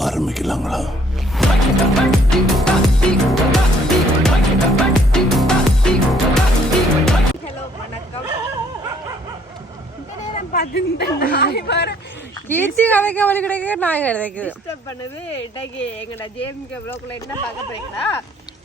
ஆரம்பிக்கலாங்களா? ஹலோ வணக்கம். இந்த நேரம் பார்த்து நாய் வர கீர்த்தி கதைக்கு அவளி கிடைக்க நான் கிடைக்குது டிஸ்டர்ப் பண்ணுது இன்னைக்கு எங்கட ஜேஎம்கே ப்ளோக்கில் என்ன பார்க்க போறீங்களா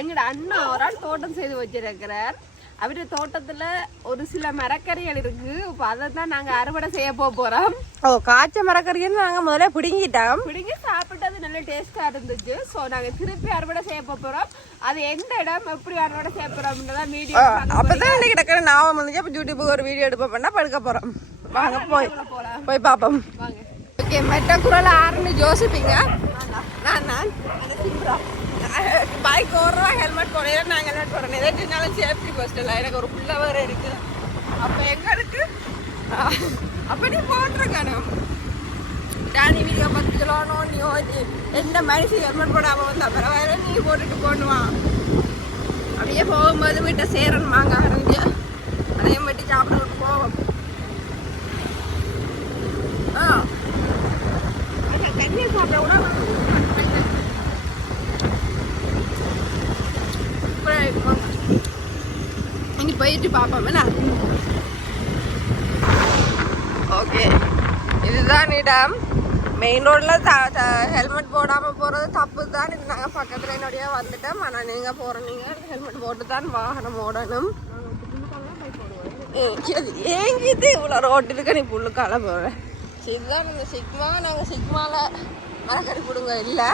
எங்கட அண்ணா ஒரு ஆள் தோட்டம் செய்து வச்சிருக்கிறார். அவரு தோட்டத்துல ஒரு சில மரக்கறிகள் இருக்கு. இப்போ அதை தான் நாங்க அறுவடை செய்ய போறோம். ஓ காய்ச்ச மரக்கறின்னு நாங்க முதல்ல பிடுங்கிட்டோம். பிடிங்கி சாப்பிட்டது நல்ல டேஸ்டா இருந்துச்சு. ஸோ நாங்க திருப்பி அறுவடை செய்ய போறோம். அது எந்த இடம் எப்படி அறுவடை செய்ய போறோம்ன்றதான் வீடியோ அப்பதான் இன்னைக்கு டக்குனு ஞாபகம் வந்துச்சு அப்ப யூடியூபுக்கு ஒரு வீடியோ எடுப்ப பண்ணா படுக்க போறோம். வாங்க போய் போய் பாப்போம் வாங்க. ஓகே மெட்ட குரல் ஆறுன்னு ஜோசிப்பீங்க நான் நான் பைக் ஓடுறோம் ஹெல்மெட் போடுறேன் நாங்கள் ஹெல்மெட் போடுறோம். எதாச்சும் சேஃப்டி ஃபர்ஸ்ட் இல்லை எனக்கு ஒரு புள்ள வேற இருக்கு. அப்போ எங்க இருக்கு? அப்ப நீ போட்டிருக்கணும் டானி வீடியோ பத்து கிலோனோ நீ ஓடி எந்த மனுஷன் ஹெல்மெட் போடாம வந்தா பரவாயில்ல நீ போட்டுட்டு போடுவான் அப்படியே போகும்போது வீட்டை சேரன் வாங்க ஆரம்பிச்சு அதையும் வெட்டி சாப்பிட விட்டு போவோம். ஆ. தண்ணியை சாப்பிட கூட போயிட்டு பார்ப்போம் என்ன? ஓகே இதுதான் இடம். மெயின் ரோடில் த ஹெல்மெட் போடாமல் போகிறது தப்பு தான் இது நாங்கள் பக்கத்தில் என்னுடைய வந்துட்டோம். ஆனால் நீங்கள் போகிற நீங்கள் ஹெல்மெட் போட்டு தான் வாகனம் ஓடணும். ஏங்கிது? இவ்வளோ ரோட்டு இருக்க நீ புல்லுக்கால போகிற இதுதான் இந்த சிக்மா. நாங்கள் சிக்மாவில் மரக்கறி பிடுங்க இல்லை.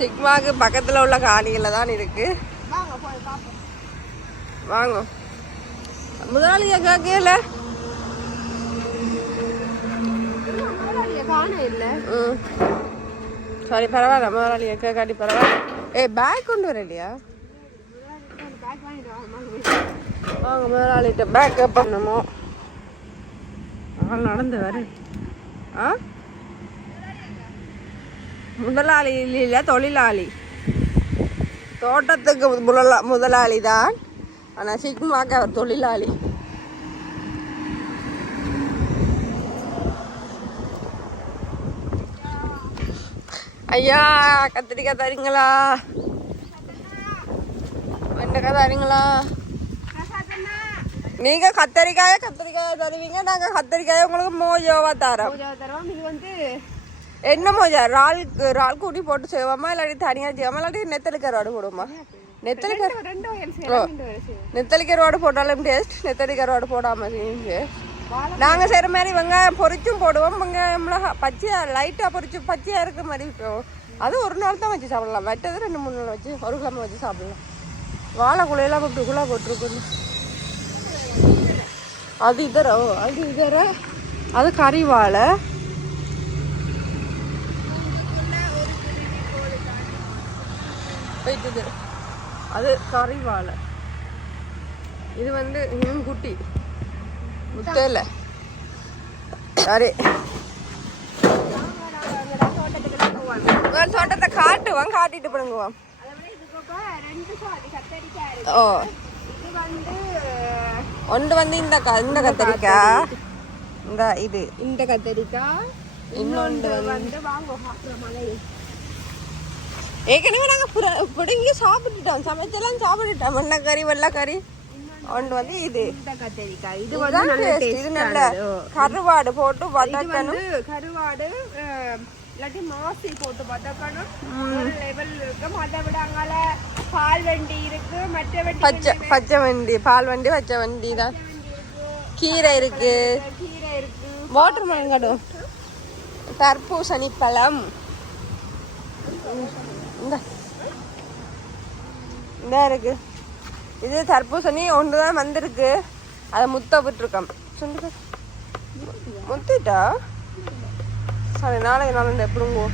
சிக்மாவுக்கு பக்கத்தில் உள்ள காணிகளில் தான் இருக்கு. வாங்க போய் பார்ப்போம் வாங்க. முதலாளியா கேட்கல. இல்லை. சரி பரவாயில்ல. முதலாளியா கேட்காட்டி பரவாயில்ல. ஏ பேக் கொண்டு வரலையா? பேக் வாங்கிட்டு வாங்க முதலாளிகிட்ட பேக்கப் பண்ணணுமோ? அவன் நடந்து வர. ஆ? முதலாளி இல்லையா தொழிலாளி? தோட்டத்துக்கு முதலா முதலாளி தான் ஆனால் சிக்மாக்கு அவர் தொழிலாளி. ஐயா கத்திரிக்காய் தரீங்களா? வெண்டைக்காய் தரீங்களா? நீங்க கத்தரிக்காய கத்தரிக்காய தருவீங்க நாங்க கத்தரிக்காய உங்களுக்கு மோஜோவா தரோம். இது வந்து என்ன மோஜா? இறால் இறால் கூட்டி போட்டு செய்வோமா? இல்லாட்டி தனியா செய்வோமா? இல்லாட்டி நெத்தலி கருவாடு போடுவோமா? நெத்தலி கரு ரெண்டு- ரெண்டு வகையில் செய்யலாம் ரெண்டு வகையில் செய்யலாம் நெத்தலி கருவாடு போட்டாலும் டேஸ்ட் நெத்தலி கருவாடு போடாம செய்யுங்க நாங்க செய்யற மாதிரி வெங்காயம் பொரிச்சும் போடுவோம். வெங்காயம் மிளகா பச்சையா லைட்டா பொரிச்சு பச்சையா இருக்க மாதிரி இருக்கும். அது ஒரு நாள் தான் வச்சு சாப்பிடலாம். வெட்டது ரெண்டு மூணு நாள் வச்சு ஒரு கிழமை வச்சு சாப்பிடலாம். வாழை குலையெல்லாம் போட்டு குழா போட்டிருக்கணும் அது இதரோ அது இதர. அது கறி வாழை. போயிட்டுது. அது கறி வாழை இது வந்து இன்னும் குட்டி முத்தையில சரி தோட்டத்தை காட்டுவோம் காட்டிட்டு இருக்கு ஓ. ஒன்று வந்து இந்த இந்த கத்திரிக்காய் இந்த இது. இந்த கத்தரிக்காய் இன்னொன்று வந்து வாங்க ஏற்கனவே நாங்கள் பிடுங்கி சாப்பிட்டுட்டோம். சமைச்செல்லாம் சாப்பிட்டுட்டோம். வெள்ளைக்கறி வெள்ளைக்கறி. ஒன்று வந்து இது. இது வந்து. இது நல்ல கருவாடு போட்டு வதக்கணும். கருவாடு இல்லாட்டி மாசி போட்டு வதக்கணும். லெவல் இருக்கும் அதை விட அங்கால பால் வண்டி இருக்கு மற்ற வண்டி பச்சை பச்சை வண்டி பால் வண்டி பச்சை வண்டி தான். கீரை இருக்கு. கீரை இருக்கு. வாட்டர் மரங்கடும் தர்பூசணி பழம் இந்த. இந்த இருக்கு. இது தர்பூசணி ஒன்று தான் வந்திருக்கு. அதை முத்த விட்டுருக்கோம் சுண்டு முத்திட்டா? சரி நாளைக்கு நாள் எப்படிங்கோ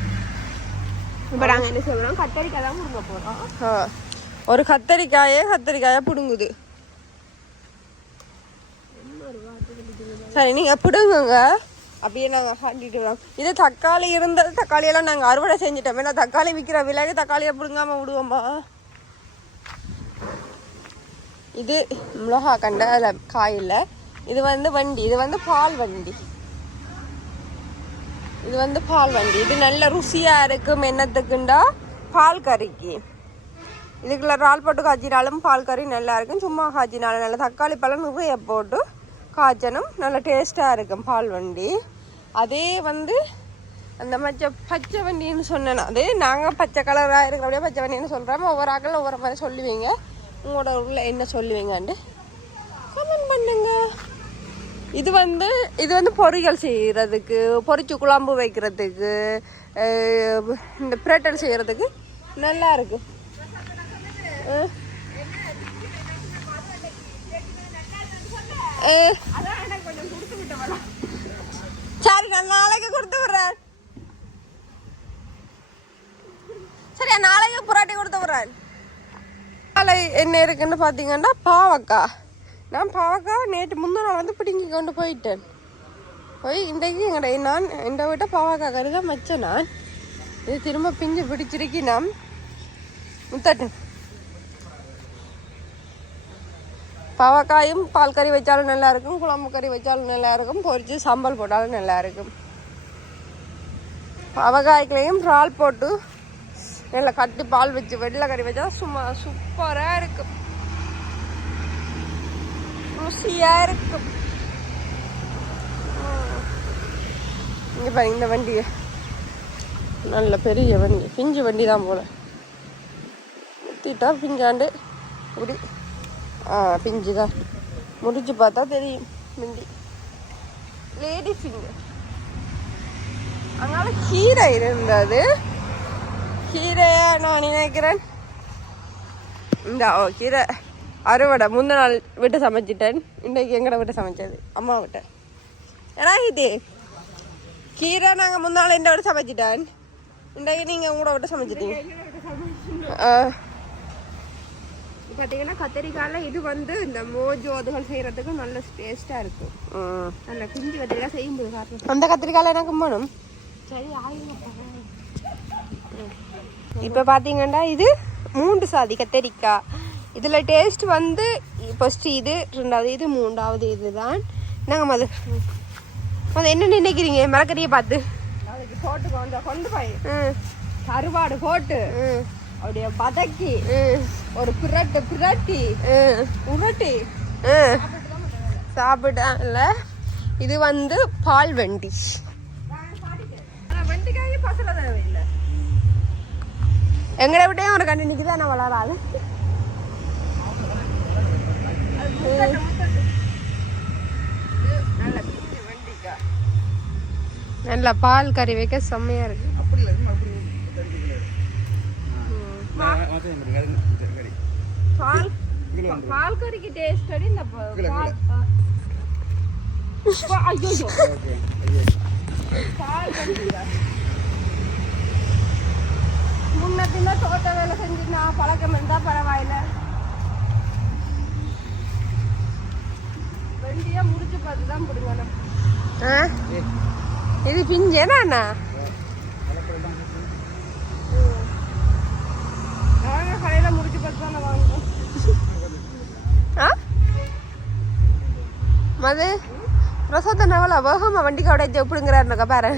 இப்போ நாங்கள் என்ன சொல்றோம்? கத்தரிக்காய் தான் கொடுக்க போறோம். ஆ. ஒரு கத்தரிக்காயே கத்தரிக்காயா பிடுங்குது. சரி நீங்க பிடுங்குங்க. அப்படியே நாங்கள் காட்டிட்டு வரோம். இது தக்காளி இருந்தது தக்காளியெல்லாம் நாங்கள் அறுவடை செஞ்சிட்டோம். ஏன்னா தக்காளி விற்கிற விலைக்கு தக்காளியை பிடுங்காமல் விடுவோமா இது மிளகா கண்ட அதில் இது வந்து வண்டி இது வந்து பால் வண்டி. இது வந்து பால் வண்டி. இது நல்ல ருசியாக இருக்கும் என்னத்துக்குண்டா? பால் கறிக்கு. இதுக்குள்ள இறால் போட்டு காய்ச்சினாலும் பால் கறி நல்லா இருக்கும். சும்மா காய்ச்சினாலும் நல்லா. தக்காளி பழம் நிறைய போட்டு காய்ச்சணும் நல்லா டேஸ்ட்டாக இருக்கும் பால் வண்டி. அதே வந்து அந்த மச்ச பச்சை வண்டின்னு சொன்னேன். அது நாங்கள் பச்சை கலராக இருக்கிற அப்படியே பச்சை வண்டின்னு சொல்கிறோம் ஒவ்வொரு ஆக்கள் ஒவ்வொரு மாதிரி சொல்லுவீங்க. உங்களோட ஊரில் என்ன சொல்லுவீங்கன்ட்டு கமெண்ட் பண்ணுங்க. இது வந்து இது வந்து பொரியல் செய்கிறதுக்கு பொரிச்சு குழம்பு வைக்கிறதுக்கு இந்த பிரட்டல் செய்கிறதுக்கு நல்லா இருக்குது சரி நான் நாளைக்கு கொடுத்து விடுறேன். சரியா நாளைக்கு புராட்டி கொடுத்து விடுறேன். நாளை என்ன இருக்குன்னு பார்த்தீங்கன்னா பாவக்கா. நான் பாவக்காய் நேற்று முந்தின நாள் வந்து பிடுங்கி கொண்டு போயிட்டேன். போய் இன்றைக்கு எங்கட நான் இந்த விட்ட பாவக்காய் கறி தான் வச்சேன் நான். இது திரும்ப பிஞ்சு பிடிச்சிருக்கி நான் முத்தட்டு பாவக்காயும் பால் கறி வச்சாலும் நல்லா இருக்கும் குழம்பு கறி வச்சாலும் நல்லா இருக்கும் பொரிச்சு சாம்பல் போட்டாலும் நல்லா இருக்கும் பாவக்காய்க்குள்ளேயும் இறால் போட்டு நல்லா கட்டி பால் வச்சு வெள்ளை கறி வச்சா சும்மா சூப்பராக இருக்கும் ருசியாக இருக்கும் இங்கே பாருங்க இந்த வண்டியை. நல்ல பெரிய வண்டி பிஞ்சு வண்டி தான் போல. ஊற்றிட்டா பிஞ்சாண்டு அப்படி ஆ பிஞ்சு தான் முடிச்சு பார்த்தா தெரியும் பிண்டி லேடி ஃபிங்கர் அதனால் கீரை இருந்தது. கீரையை நான் நினைக்கிறேன். இந்த கீரை. அறுவடை முந்த நாள் விட்டு சமைச்சிட்டேன். இன்றைக்கு எங்கட விட்டு சமைச்சது? அம்மா விட்ட. ஏன்னா இது கீரை நாங்கள் முந்த நாள் இந்த விட்டு சமைச்சிட்டேன். இன்றைக்கு நீங்கள் உங்களோட விட்டு சமைச்சிட்டீங்க. பார்த்தீங்கன்னா கத்திரிக்காயில் இது வந்து இந்த மோஜோ அதுகள் செய்கிறதுக்கு நல்ல டேஸ்ட்டாக இருக்கும். நல்ல குஞ்சு கத்திரிக்காய் செய்யும்போது காரணம் அந்த கத்திரிக்காயில் எனக்கு வேணும் சரி ஆயிரம் இப்போ பார்த்தீங்கன்னா இது மூன்று சாதி கத்தரிக்காய். இதில் டேஸ்ட் வந்து ஃபஸ்ட்டு இது ரெண்டாவது இது மூன்றாவது இதுதான். நாங்கள் மது? அது என்ன நினைக்கிறீங்க? மரக்கறியை பார்த்து. அதுக்கு போட்டு கொஞ்சம் கொண்டு போய். கருவாடு போட்டு. ம் அப்படியே பதக்கி. ஒரு பிரட்டு பிரட்டி. உருட்டி. ம் சாப்பிடல இது வந்து பால் வண்டி. எங்களை விட்டே ஒரு கண்டு நிற்கிதான் நான் வளராது. நல்ல பால் கறி வைக்க செம்மையா இருக்கு. பால் பால் கறிக்கு டேஸ்ட் அடி இந்த பால் ஐயோ பால் வெண்டிக்காய் முன்னத்தின தோட்ட வேலை செஞ்சு நான் பழக்கம் இருந்தா பரவாயில்ல. வெண்டியா முடிச்சு பார்த்து தான் பிடுங்கணும். ஆ? இது பிஞ்சேனா நாங்க கடையில முடிச்சு பார்த்து தானே ஆ? மது பிரசாத்த நவல வேகமா வண்டிக்கு அப்படியே எப்படிங்கிறாருனாக்கா பாரு.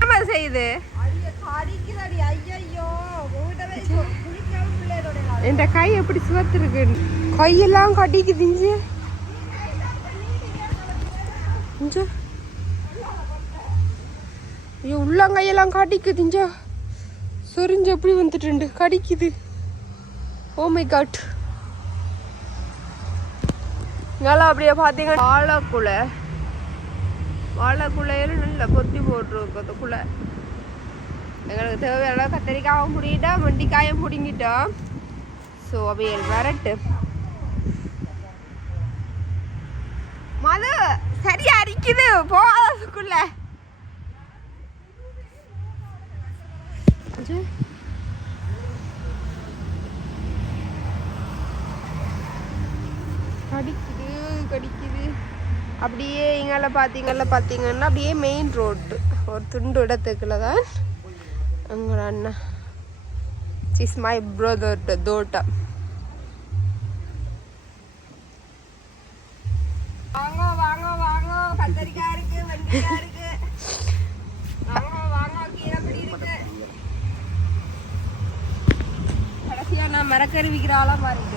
என்ன அது செய்யுது? என் கை எப்படி சுவத்திருக்கு? கையெல்லாம் கடிக்குது இஞ்சு. இஞ்சு. ஐயோ உள்ளங்கையெல்லாம் கடிக்குது இஞ்சா. சொரிஞ்சு எப்படி வந்துட்டு கடிக்குது. ஓ மை காட் இங்கெல்லாம் அப்படியே பார்த்தீங்கன்னா வாழைக்குலை. வாழைக்குலையில நல்ல பொத்தி போட்டிருக்கு அதுக்குள்ளே எங்களுக்கு தேவையான கத்திரிக்காயும் பிடிக்கிட்டோம் வெண்டிக்காயும் பிடிங்கிட்டோம். ஸோ அவையல் வரட்டு. மது சரியா அரிக்குது. போகாததுக்குள்ள கடிக்குது கடிக்குது. அப்படியே இங்கால பார்த்தீங்கல்ல பார்த்தீங்கன்னா அப்படியே மெயின் ரோடு ஒரு துண்டு இடத்துக்குள்ள தான் எங்களோட அண்ணா. இஸ் மை பிரதர் தோட்டா வாங்க வாங்க வாங்க. கத்தரிக்காய் இருக்கு நான் மரக்கறி விற்கிறாலாம் பாருங்க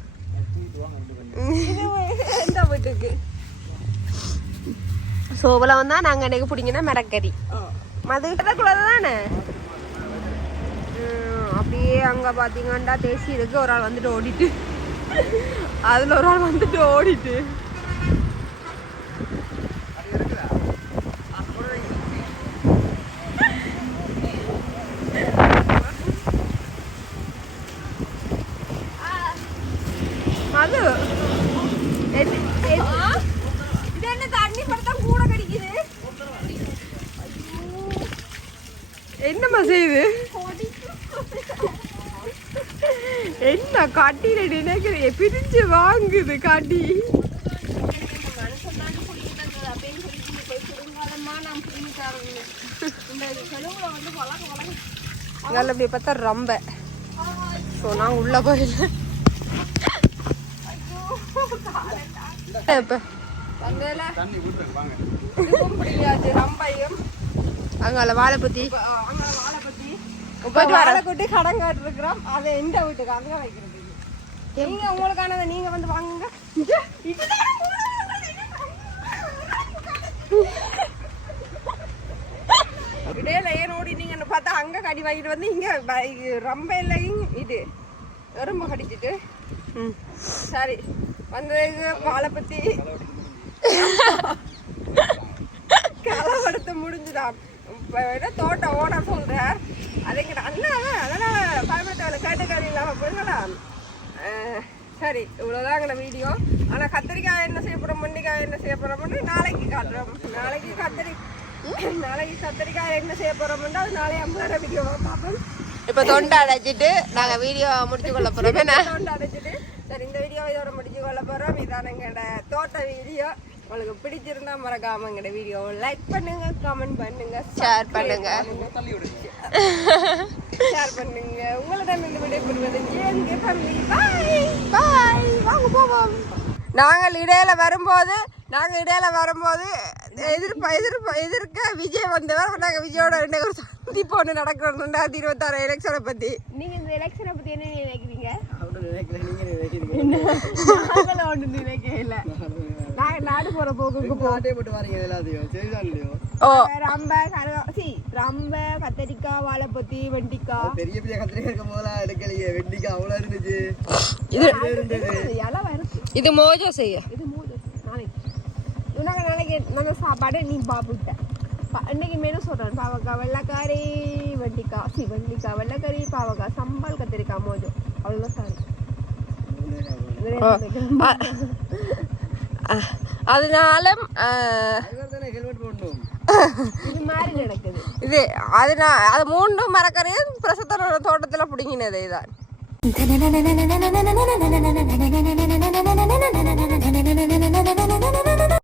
எந்த வீட்டுக்கு ஸோ இவ்வளோ வந்தால் நாங்கள் எனக்கு பிடிங்கன்னா மிரக்கறி. மது வீட்டுக்குள்ள தானே அப்படியே அங்கே பார்த்தீங்கன்னா தேசி இருக்கு ஒரு ஆள் வந்துட்டு ஓடிட்டு. அதில் ஒரு ஆள் வந்துட்டு ஓடிட்டு. என்ன கட்டியில நினைக்கிற பிரிஞ்சு வாங்குது கட்டி. பார்த்தா ரொம்ப. ஸோ நான் உள்ள போயில இப்போ அங்கே பத்தி போயிட்டு வரேன். கொட்டி கடன் காட்டிருக்கிறோம். அதை எந்த வீட்டுக்கு அங்க வைக்கிறது. நீங்க உங்களுக்கானதை நீங்க வந்து வாங்குங்க. இடையில ஏன் ஓடினீங்கன்னு பார்த்தா அங்க கடி வாங்கிட்டு வந்து இங்க ரொம்ப இல்லையும் இது. எறும்பு கடிச்சிட்டு. சரி. வந்ததுக்கு வாழை பத்தி களவெடுத்து முடிஞ்சுதான் இப்ப என்ன தோட்டம் ஓட சொல்றார் அதுக்கு அண்ணா அதனால பயப்பட கேட்டு கேள்வி இல்லாம போயிருக்கலாம் அஹ், சரி இவ்வளவுதான் எங்களோட வீடியோ ஆனா கத்திரிக்காய் என்ன செய்ய போறோம் முண்டிக்காய் என்ன செய்ய போறோம்னு நாளைக்கு காட்டுறோம். நாளைக்கு கத்திரி நாளைக்கு கத்திரிக்காய் என்ன செய்ய போறோம்னு அது நாளைக்கு ஐம்பதாயிர வீடியோவா பார்ப்போம் இப்போ தொண்டை அடைச்சிட்டு நாங்கள் வீடியோ முடிச்சு கொள்ள போகிறோம் சவுண்ட் அடைச்சிட்டு சரி இந்த வீடியோ இதோட முடிச்சு கொள்ள போறோம். இதான் எங்களோட தோட்ட வீடியோ உங்களுக்கு பிடிச்சிருந்தா மறக்காம எங்களோட வீடியோ லைக் பண்ணுங்க கமெண்ட் பண்ணுங்க Share பண்ணுங்க. ஷேர் பண்ணுங்க. உங்களிடம் இந்த வீடியோ பெறுவது ஜேஎன்கே ஃபேமிலி பாய் பாய் வாங்க போவோம். நாங்கள் இடையில வரும்போது நாங்கள் இடையில வரும்போது எதிர்ப்ப எதிர்ப்ப எதிர்க்க விஜய் வந்தவர் நாங்கள் விஜயோட ரெண்டு ஒரு சந்திப்பு ஒன்று நடக்கிறோம் ரெண்டாயிரத்தி இருபத்தாறு எலெக்ஷனை பற்றி நீங்கள் இந்த எலெக்ஷனை பற்றி என்ன நினைக்கிறீங்க? நாங்களும் ஒன்று நினைக்கல. நாங்கள் நாடு போகிற போக்குக்கு ஓ. ரம்ப சி ரம்ப கத்தரிக்காய் வாழைப்பத்தி வெண்டிக்காய் பெரிய பெரிய கத்திரிக்காய் இருக்கும் போதெல்லாம் எடுக்கலையே வெண்டிக்காய் அவ்வளோ இருந்துச்சு. இது இலவ இருக்கு இது மோஜோ செய்ய. இது மூணு நாளைக்கு. நாளைக்கு நாங்கள் சாப்பாடு நீ பாப்புட்ட. இன்னைக்கு மெனு சொல்கிறேன் பாவக்காய் வெள்ளைக்காரி வெண்டிக்காய். சி வெண்டிக்காய் வெள்ளைக்கறி பாவக்காய் சம்பால் கத்திரிக்காய் மோஜோ. அவ்வளோதான் சார். அதனால இது மாதிரி நடக்குது. இது அதனால அது மூண்டும் மறக்கறது பிரசத்தனோட தோட்டத்தில் பிடிங்கினது இதான்.